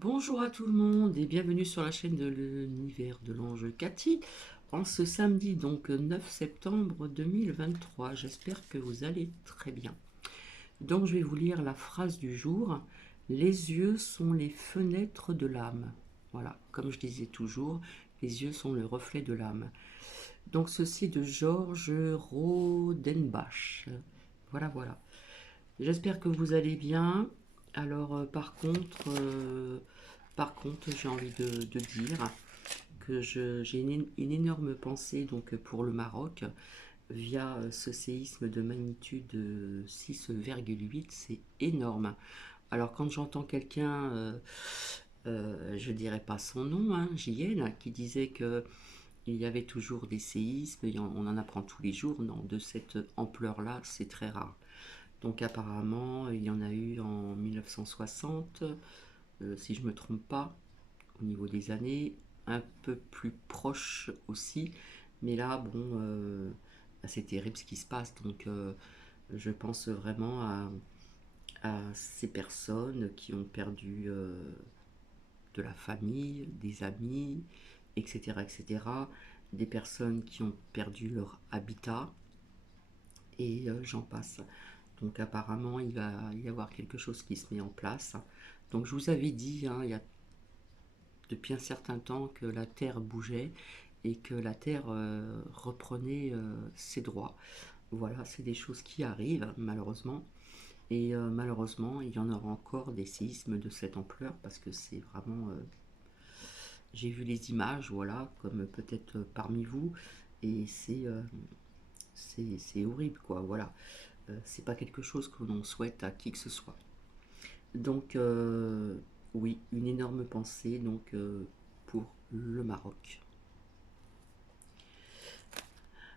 Bonjour à tout le monde et bienvenue sur la chaîne de l'univers de l'ange Cathy en ce samedi 9 septembre 2023. J'espère que vous allez très bien. Donc je vais vous lire la phrase du jour. Les yeux sont les fenêtres de l'âme. Voilà, comme je disais toujours, les yeux sont le reflet de l'âme. Donc ceci est de Georges Rodenbach. Voilà. J'espère que vous allez bien. Alors par contre, j'ai envie de dire que j'ai une énorme pensée pour le Maroc via ce séisme de magnitude 6,8. C'est énorme. Alors quand j'entends quelqu'un, je dirais pas son nom, hein, JN, qui disait que il y avait toujours des séismes, on en apprend tous les jours, non, de cette ampleur-là, c'est très rare. Donc apparemment, il y en a eu en 1960, si je ne me trompe pas, au niveau des années, un peu plus proche aussi. Mais là, bon, c'est terrible ce qui se passe. Donc je pense vraiment à ces personnes qui ont perdu de la famille, des amis, etc., etc. Des personnes qui ont perdu leur habitat et j'en passe. Donc apparemment, il va y avoir quelque chose qui se met en place. Donc je vous avais dit, hein, il y a depuis un certain temps que la Terre bougeait et que la Terre reprenait ses droits. Voilà, c'est des choses qui arrivent malheureusement. Et malheureusement, il y en aura encore des séismes de cette ampleur parce que c'est vraiment... j'ai vu les images, voilà, comme peut-être parmi vous, et c'est horrible, quoi, voilà. C'est pas quelque chose que l'on souhaite à qui que ce soit. Donc, oui, une énorme pensée pour le Maroc.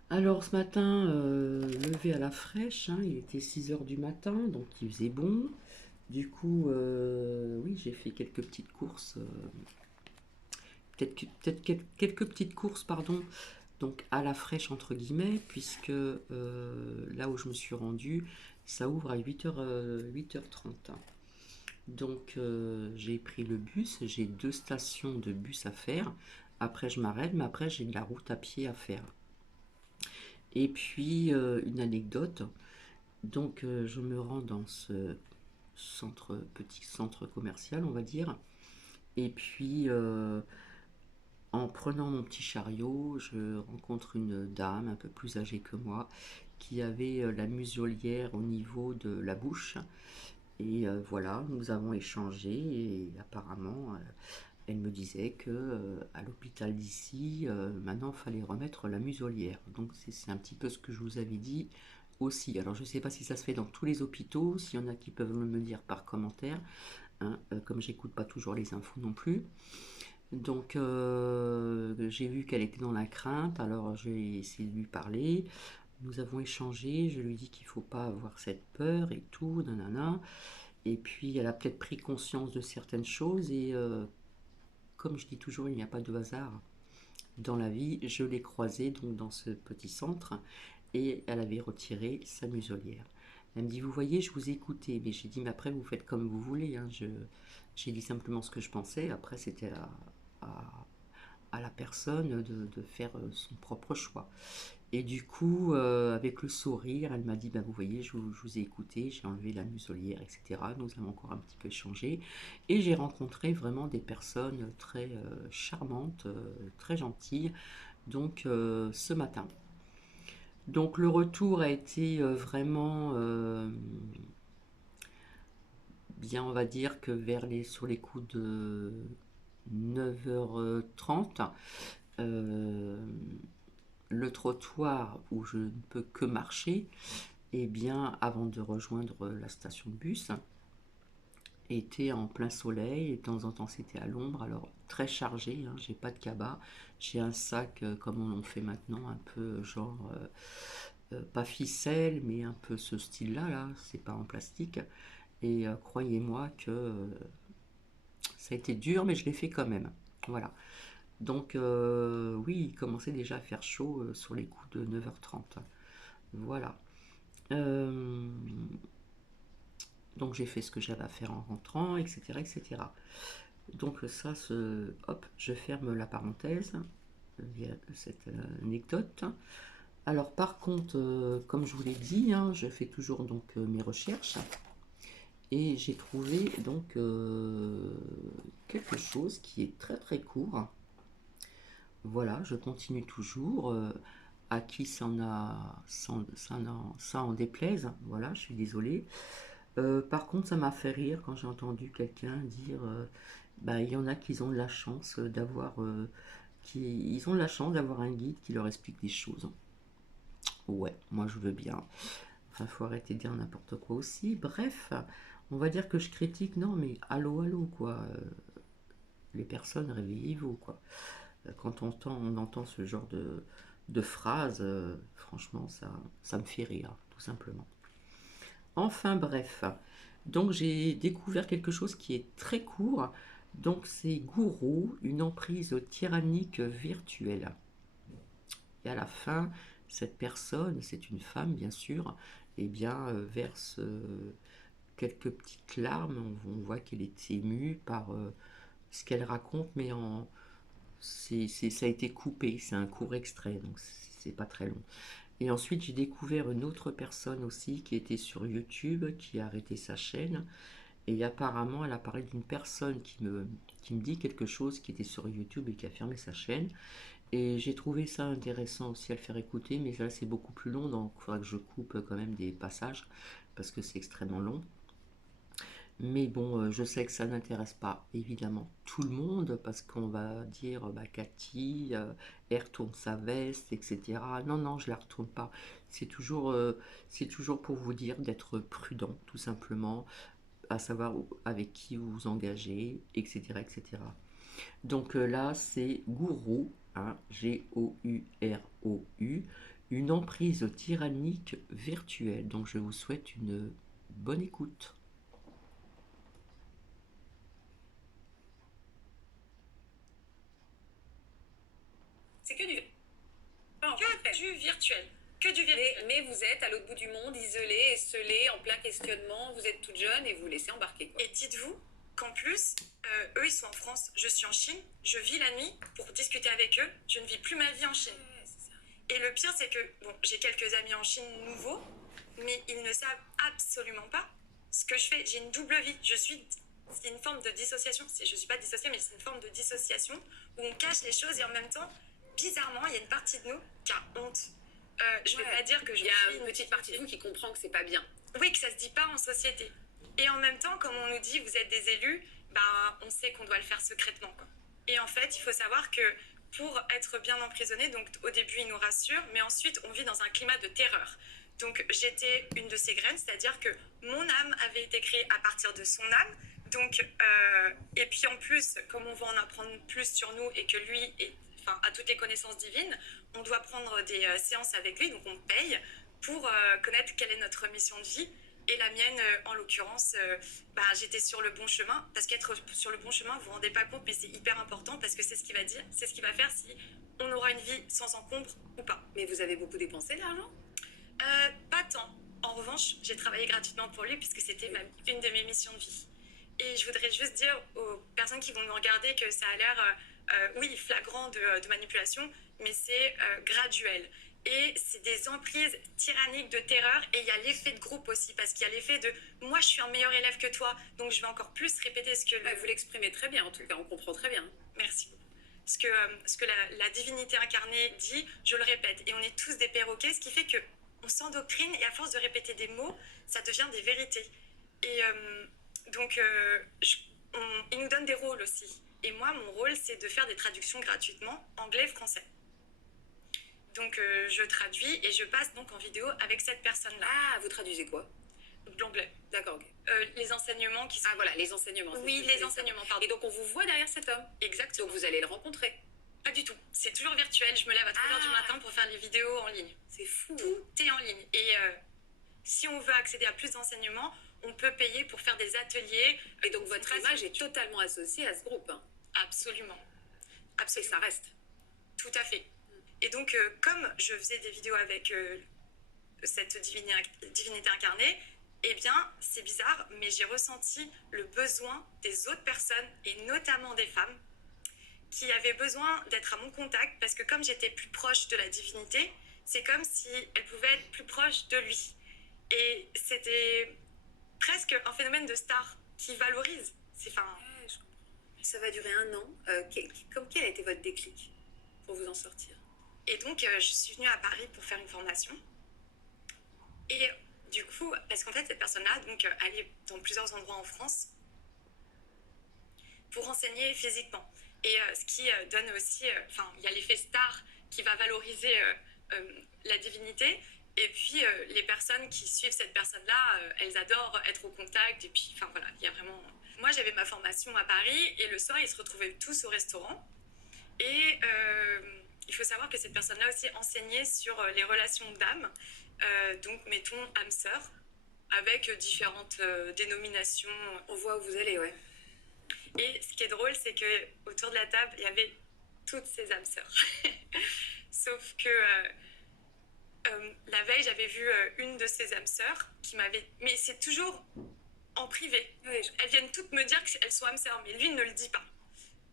Alors ce matin, levé à la fraîche, hein, il était 6 heures du matin, donc il faisait bon. Du coup, oui, j'ai fait quelques petites courses, peut-être quelques petites courses, pardon, donc à la fraîche entre guillemets, puisque là où je me suis rendue, ça ouvre à 8h30. Donc j'ai pris le bus, j'ai 2 stations de bus à faire. Après je m'arrête, mais après j'ai de la route à pied à faire. Et puis une anecdote, donc je me rends dans ce petit centre commercial, on va dire. Et puis en prenant mon petit chariot, je rencontre une dame un peu plus âgée que moi qui avait la muselière au niveau de la bouche. Et voilà, nous avons échangé et apparemment, elle me disait que à l'hôpital d'ici, maintenant, il fallait remettre la muselière. Donc c'est un petit peu ce que je vous avais dit aussi. Alors je ne sais pas si ça se fait dans tous les hôpitaux, s'il y en a qui peuvent me dire par commentaire, hein, comme j'écoute pas toujours les infos non plus. Donc j'ai vu qu'elle était dans la crainte, alors j'ai essayé de lui parler. Nous avons échangé, je lui dis qu'il ne faut pas avoir cette peur et tout, nanana. Et puis elle a peut-être pris conscience de certaines choses et comme je dis toujours, il n'y a pas de hasard dans la vie. Je l'ai croisée donc dans ce petit centre et elle avait retiré sa muselière. Elle me dit, vous voyez, je vous ai écouté, mais j'ai dit, mais après vous faites comme vous voulez, hein. J'ai dit simplement ce que je pensais, après c'était à, à la personne de faire son propre choix. Et du coup, avec le sourire, elle m'a dit, bah, vous voyez, je vous ai écouté, j'ai enlevé la muselière, etc. Nous avons encore un petit peu échangé. Et j'ai rencontré vraiment des personnes très charmantes, très gentilles, donc ce matin. Donc le retour a été vraiment bien, on va dire que sur les coups de 9h30, euh, le trottoir où je ne peux que marcher, et bien avant de rejoindre la station de bus, était en plein soleil et de temps en temps c'était à l'ombre, alors très chargé, hein, j'ai pas de cabas, j'ai un sac comme on en fait maintenant, un peu genre pas ficelle mais un peu ce style là, c'est pas en plastique et croyez-moi que ça a été dur mais je l'ai fait quand même, voilà. Donc oui, il commençait déjà à faire chaud sur les coups de 9h30, voilà. Euh, donc j'ai fait ce que j'avais à faire en rentrant, etc., etc. Donc ça, hop, je ferme la parenthèse via cette anecdote. Alors par contre, comme je vous l'ai dit, hein, je fais toujours donc mes recherches et j'ai trouvé donc quelque chose qui est très très court. Voilà, je continue toujours. À qui ça en déplaise, voilà, je suis désolée. Par contre, ça m'a fait rire quand j'ai entendu quelqu'un dire bah, il y en a qui ont de la chance d'avoir ils ont de la chance d'avoir un guide qui leur explique des choses. Ouais, moi je veux bien. Enfin, faut arrêter de dire n'importe quoi aussi. Bref, on va dire que je critique, non, mais allô, allô, quoi. Les personnes, réveillez-vous, quoi. Quand on entend ce genre de phrases, franchement, ça me fait rire, tout simplement. Enfin, bref. Donc, j'ai découvert quelque chose qui est très court. Donc, c'est Gourou, une emprise tyrannique virtuelle. Et à la fin, cette personne, c'est une femme bien sûr, et bien verse quelques petites larmes. On voit qu'elle est émue par ce qu'elle raconte, mais ça a été coupé, c'est un court extrait, donc c'est pas très long. Et ensuite, j'ai découvert une autre personne aussi qui était sur YouTube, qui a arrêté sa chaîne. Et apparemment, elle a parlé d'une personne qui me dit quelque chose qui était sur YouTube et qui a fermé sa chaîne. Et j'ai trouvé ça intéressant aussi à le faire écouter, mais là c'est beaucoup plus long, donc il faudra que je coupe quand même des passages, parce que c'est extrêmement long. Mais bon, je sais que ça n'intéresse pas évidemment tout le monde, parce qu'on va dire, bah, Cathy, elle retourne sa veste, etc. Non, non, je la retourne pas. C'est toujours pour vous dire d'être prudent, tout simplement, à savoir avec qui vous vous engagez, etc. etc. Donc là, c'est Gourou, hein, Gourou, une emprise tyrannique virtuelle. Donc je vous souhaite une bonne écoute. C'est que du virtuel. Que du virtuel. Mais vous êtes à l'autre bout du monde, isolé, esselé, en plein questionnement, vous êtes toute jeune et vous vous laissez embarquer, quoi. Et dites-vous qu'en plus, eux, ils sont en France, je suis en Chine, je vis la nuit pour discuter avec eux, je ne vis plus ma vie en Chine. Ouais, c'est ça. Et le pire, c'est que, bon, j'ai quelques amis en Chine nouveaux, mais ils ne savent absolument pas ce que je fais. J'ai une double vie. C'est une forme de dissociation. Je ne suis pas dissociée, mais c'est une forme de dissociation où on cache les choses et en même temps, bizarrement, il y a une partie de nous qui a honte. Je ne vais pas dire que je Il y a suis une petite partie de vous qui comprend que c'est pas bien. Oui, que ça se dit pas en société. Et en même temps, comme on nous dit, vous êtes des élus, bah, on sait qu'on doit le faire secrètement, quoi. Et en fait, il faut savoir que pour être bien emprisonné, donc au début, ils nous rassurent, mais ensuite, on vit dans un climat de terreur. Donc, j'étais une de ces graines, c'est-à-dire que mon âme avait été créée à partir de son âme. Donc, et puis en plus, comme on va en apprendre plus sur nous et que lui a toutes les connaissances divines, on doit prendre des séances avec lui, donc on paye pour connaître quelle est notre mission de vie. Et la mienne, en l'occurrence, j'étais sur le bon chemin. Parce qu'être sur le bon chemin, vous vous rendez pas compte, mais c'est hyper important parce que c'est ce qui va dire, c'est ce qui va faire si on aura une vie sans encombre ou pas. Mais vous avez beaucoup dépensé d'argent? Pas tant. En revanche, j'ai travaillé gratuitement pour lui puisque c'était une de mes missions de vie. Et je voudrais juste dire aux personnes qui vont nous regarder que ça a l'air, oui, flagrant de manipulation, mais c'est graduel. Et c'est des emprises tyranniques de terreur. Et il y a l'effet de groupe aussi, parce qu'il y a l'effet de moi, je suis un meilleur élève que toi, donc je vais encore plus répéter ce que. Vous l'exprimez très bien, en tout cas, on comprend très bien. Merci beaucoup. Ce que la divinité incarnée dit, je le répète. Et on est tous des perroquets, ce qui fait que on s'endoctrine et à force de répéter des mots, ça devient des vérités. Et donc, il nous donne des rôles aussi. Et moi, mon rôle, c'est de faire des traductions gratuitement, anglais-français. Donc, je traduis et je passe donc en vidéo avec cette personne-là. Ah, vous traduisez quoi? De l'anglais. D'accord, ok. Les enseignements qui sont... Ah voilà, les enseignements. Oui, les enseignements, pardon. Et donc on vous voit derrière cet homme? Exactement. Donc vous allez le rencontrer? Pas du tout. C'est toujours virtuel. Je me lève à 3h du matin pour faire les vidéos en ligne. C'est fou. Tout est en ligne. Et si on veut accéder à plus d'enseignements, on peut payer pour faire des ateliers. Et donc votre image est totalement associée à ce groupe, hein? Absolument. Et ça reste. Tout à fait. Et donc, comme je faisais des vidéos avec cette divinité incarnée, Eh bien, c'est bizarre, mais j'ai ressenti le besoin des autres personnes, et notamment des femmes, qui avaient besoin d'être à mon contact, parce que comme j'étais plus proche de la divinité, c'est comme si elle pouvait être plus proche de lui. Et c'était presque un phénomène de star qui valorise. Ouais, je comprends. Ça va durer 1 an. Quel a été votre déclic pour vous en sortir? Et donc, je suis venue à Paris pour faire une formation. Et du coup, parce qu'en fait, cette personne-là, donc, allait dans plusieurs endroits en France pour enseigner physiquement. Et ce qui donne aussi, il y a l'effet star qui va valoriser la divinité. Et puis, les personnes qui suivent cette personne-là, elles adorent être au contact. Et puis, voilà, il y a vraiment... Moi, j'avais ma formation à Paris et le soir, ils se retrouvaient tous au restaurant. Et il faut savoir que cette personne-là aussi enseignait sur les relations d'âme. Donc, mettons, âme-sœur, avec différentes dénominations. On voit où vous allez, ouais. Et ce qui est drôle, c'est que autour de la table, il y avait toutes ces âmes sœurs. Sauf que la veille, j'avais vu une de ces âmes sœurs qui m'avait... Mais c'est toujours en privé. Oui, Elles viennent toutes me dire qu'elles sont âmes sœurs, mais lui il ne le dit pas.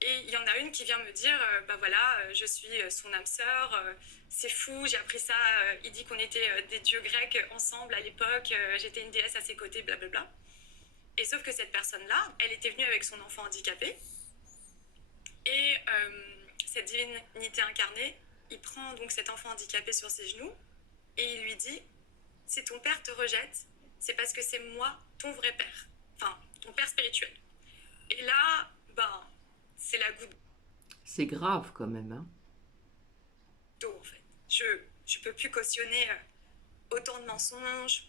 Et il y en a une qui vient me dire, je suis son âme sœur, c'est fou, j'ai appris ça, il dit qu'on était des dieux grecs ensemble à l'époque, j'étais une déesse à ses côtés, blablabla. Et sauf que cette personne-là, elle était venue avec son enfant handicapé. Et cette divinité incarnée, il prend donc cet enfant handicapé sur ses genoux et il lui dit, si ton père te rejette, c'est parce que c'est moi, ton vrai père. Enfin, ton père spirituel. Et là, c'est la goutte C'est grave quand même, hein. d'eau, en fait. Je peux plus cautionner autant de mensonges.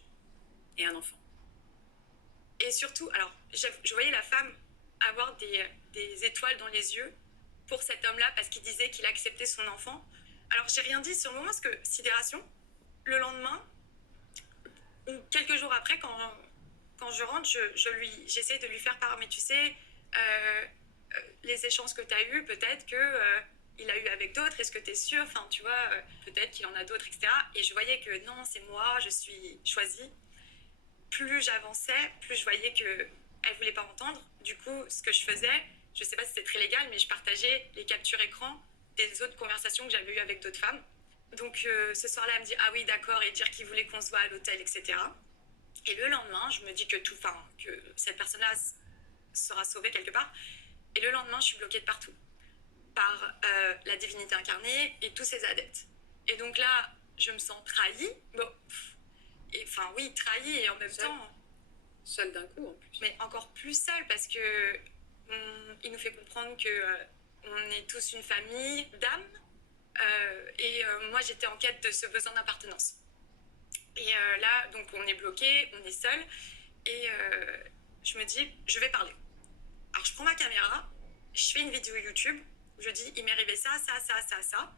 et un enfant. Et surtout, alors, je voyais la femme avoir des étoiles dans les yeux pour cet homme-là parce qu'il disait qu'il acceptait son enfant. Alors, j'ai rien dit sur le moment parce que, sidération, le lendemain, ou quelques jours après, quand je rentre, j'essaie de lui faire part. Mais tu sais, les échanges que tu as eus, peut-être que il a eu avec d'autres, est-ce que tu es sûre? Enfin, tu vois, peut-être qu'il en a d'autres, etc. Et je voyais que non, c'est moi, je suis choisie. Plus j'avançais, plus je voyais qu'elle ne voulait pas entendre. Du coup, ce que je faisais, je ne sais pas si c'était très légal, mais je partageais les captures écran des autres conversations que j'avais eues avec d'autres femmes. Donc ce soir-là, elle me dit « Ah oui, d'accord », et dire qu'il voulait qu'on se voit à l'hôtel, etc. Et le lendemain, je me dis que cette personne-là sera sauvée quelque part. Et le lendemain, je suis bloquée de partout par la divinité incarnée et tous ses adeptes. Et donc là, je me sens trahie. Oui, trahie et en même temps... Seule d'un coup, en plus. Mais encore plus seule parce que il nous fait comprendre que on est tous une famille d'âmes. Moi, j'étais en quête de ce besoin d'appartenance. Et là, donc, on est bloqué, on est seul. Et je me dis, je vais parler. Alors, je prends ma caméra, je fais une vidéo YouTube. Je dis, il m'est arrivé ça, ça, ça, ça, ça.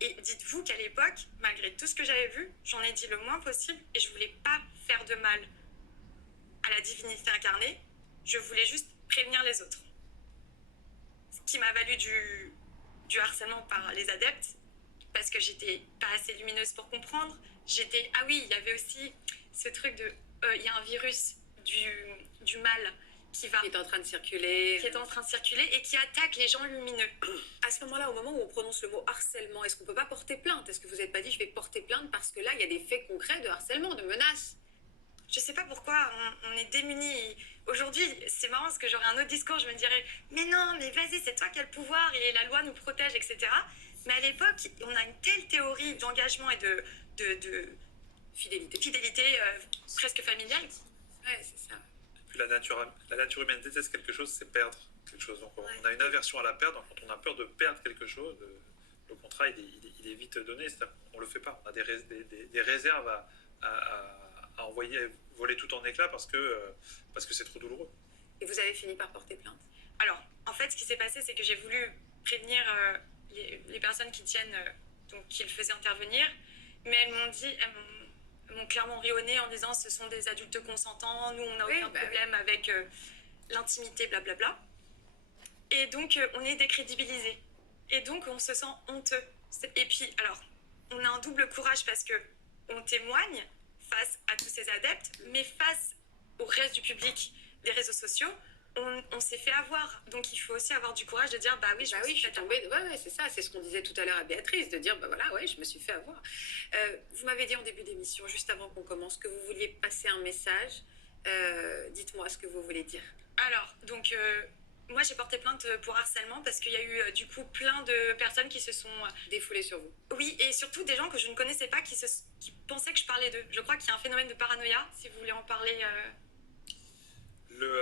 Et dites-vous qu'à l'époque, malgré tout ce que j'avais vu, j'en ai dit le moins possible et je voulais pas faire de mal à la divinité incarnée. Je voulais juste prévenir les autres. Ce qui m'a valu du harcèlement par les adeptes, parce que j'étais pas assez lumineuse pour comprendre. Ah oui, il y avait aussi ce truc de... il y a un virus du mal qui est en train de circuler. Qui est en train de circuler et qui attaque les gens lumineux. À ce moment-là, au moment où on prononce le mot harcèlement, est-ce qu'on peut pas porter plainte? Est-ce que vous n'êtes pas dit je vais porter plainte parce que là, il y a des faits concrets de harcèlement, de menaces? Je sais pas pourquoi on est démunis. Aujourd'hui, c'est marrant parce que j'aurais un autre discours, je me dirais mais non, mais vas-y, c'est toi qui as le pouvoir et la loi nous protège, etc. Mais à l'époque, on a une telle théorie d'engagement et de fidélité presque familiale. Ouais, c'est ça. La nature humaine déteste quelque chose, c'est perdre quelque chose. Donc on a une aversion à la perdre. Donc quand on a peur de perdre quelque chose, le contrat il est vite donné. On ne le fait pas. On a des réserves à envoyer voler tout en éclats parce que c'est trop douloureux. Et vous avez fini par porter plainte? Alors, en fait, ce qui s'est passé, c'est que j'ai voulu prévenir les personnes qui tiennent, donc qui le faisaient intervenir, mais elles m'ont clairement ri au nez en disant ce sont des adultes consentants, nous on n'a aucun problème avec l'intimité, blablabla. Et donc on est décrédibilisé. Et donc on se sent honteux. Et puis, alors, on a un double courage parce que on témoigne face à tous ces adeptes, mais face au reste du public des réseaux sociaux, on s'est fait avoir. Donc il faut aussi avoir du courage de dire bah oui, Je suis tombée. Ouais, c'est ça. C'est ce qu'on disait tout à l'heure à Béatrice, de dire bah voilà, ouais, je me suis fait avoir. Vous m'avez dit en début d'émission, juste avant qu'on commence, que vous vouliez passer un message. Dites-moi ce que vous voulez dire. Alors, donc, moi j'ai porté plainte pour harcèlement parce qu'il y a eu du coup plein de personnes qui se sont défoulées sur vous. Oui, et surtout des gens que je ne connaissais pas qui pensaient que je parlais d'eux. Je crois qu'il y a un phénomène de paranoïa, si vous voulez en parler.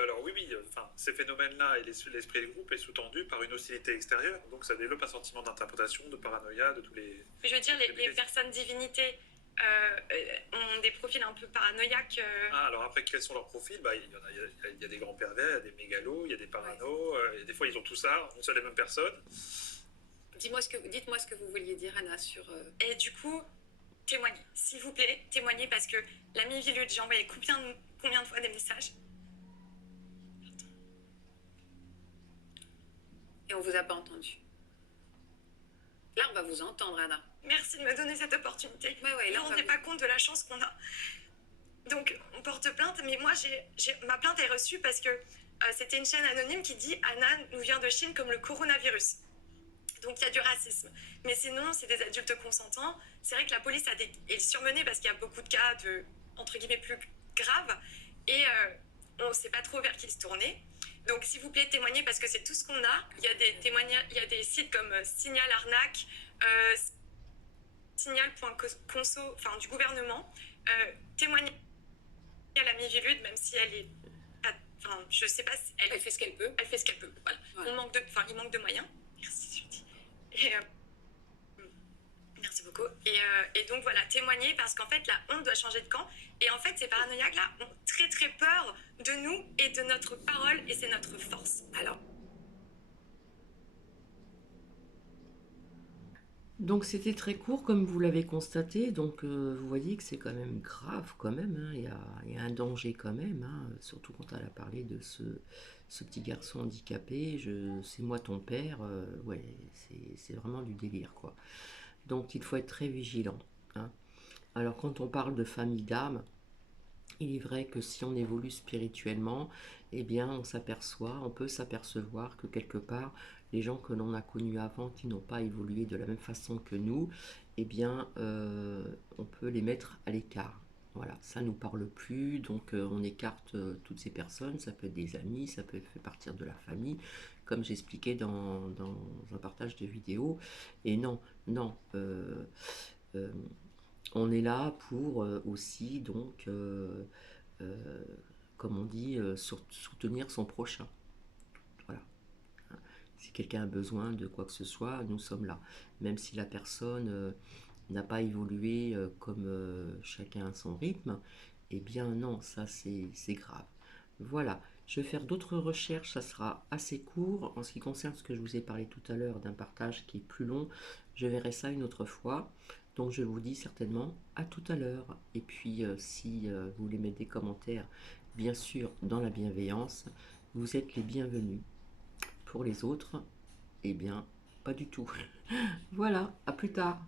Alors oui, enfin, ces phénomènes-là et l'esprit du groupe est sous-tendu par une hostilité extérieure, donc ça développe un sentiment d'interprétation, de paranoïa, de tous les... Mais je veux dire, les personnes divinités ont des profils un peu paranoïaques. Alors après, quels sont leurs profils? Il y a des grands pervers, il y a des mégalos, il y a des paranos, et des fois ils ont tout ça, une seule et même personne. Dites-moi ce que vous vouliez dire, Anna, sur... Et du coup, témoignez. S'il vous plaît, témoignez, parce que l'ami Vilude, j'ai envoyé combien de fois des messages. Et on vous a pas entendu. Là, on va vous entendre, Anna. Merci de me donner cette opportunité. Ouais, là, vous ne vous rendez pas compte de la chance qu'on a. Donc, on porte plainte, mais moi, ma plainte est reçue parce que c'était une chaîne anonyme qui dit « Anna nous vient de Chine comme le coronavirus ». Donc, il y a du racisme. Mais sinon, c'est des adultes consentants. C'est vrai que la police est surmenée parce qu'il y a beaucoup de cas de, entre guillemets, plus graves. Et on ne sait pas trop vers qui se tourner. Donc, s'il vous plaît, témoignez parce que c'est tout ce qu'on a. Il y a des témoignages, il y a des sites comme Signal Arnaque, Signal.conso, enfin du gouvernement. Témoignez à l'amie Vilude, même si elle est, enfin, je sais pas, si elle fait ce qu'elle peut. Elle fait ce qu'elle peut. Voilà. Il manque de moyens. Merci, gentil. Merci beaucoup. Et donc voilà, témoigner parce qu'en fait la honte doit changer de camp. Et en fait ces paranoïaques là ont très très peur de nous et de notre parole et c'est notre force. Alors. Donc c'était très court comme vous l'avez constaté, donc vous voyez que c'est quand même grave quand même, hein. Il y a un danger quand même, hein, surtout quand elle a parlé de ce petit garçon handicapé, c'est moi ton père, ouais, c'est vraiment du délire quoi. Donc il faut être très vigilant, hein. Alors quand on parle de famille d'âme, il est vrai que si on évolue spirituellement, eh bien on peut s'apercevoir que quelque part, les gens que l'on a connus avant, qui n'ont pas évolué de la même façon que nous, eh bien on peut les mettre à l'écart. Voilà, ça ne nous parle plus, donc on écarte toutes ces personnes, ça peut être des amis, ça peut faire partie de la famille, comme j'expliquais dans un partage de vidéo. Et non, on est là pour aussi, donc, comme on dit, soutenir son prochain. Voilà. Si quelqu'un a besoin de quoi que ce soit, nous sommes là. Même si la personne n'a pas évolué comme chacun à son rythme, eh bien non, ça c'est grave. Voilà, je vais faire d'autres recherches, ça sera assez court. En ce qui concerne ce que je vous ai parlé tout à l'heure d'un partage qui est plus long, je verrai ça une autre fois. Donc je vous dis certainement à tout à l'heure. Et puis si vous voulez mettre des commentaires, bien sûr dans la bienveillance, vous êtes les bienvenus. Pour les autres, eh bien pas du tout. Voilà, à plus tard.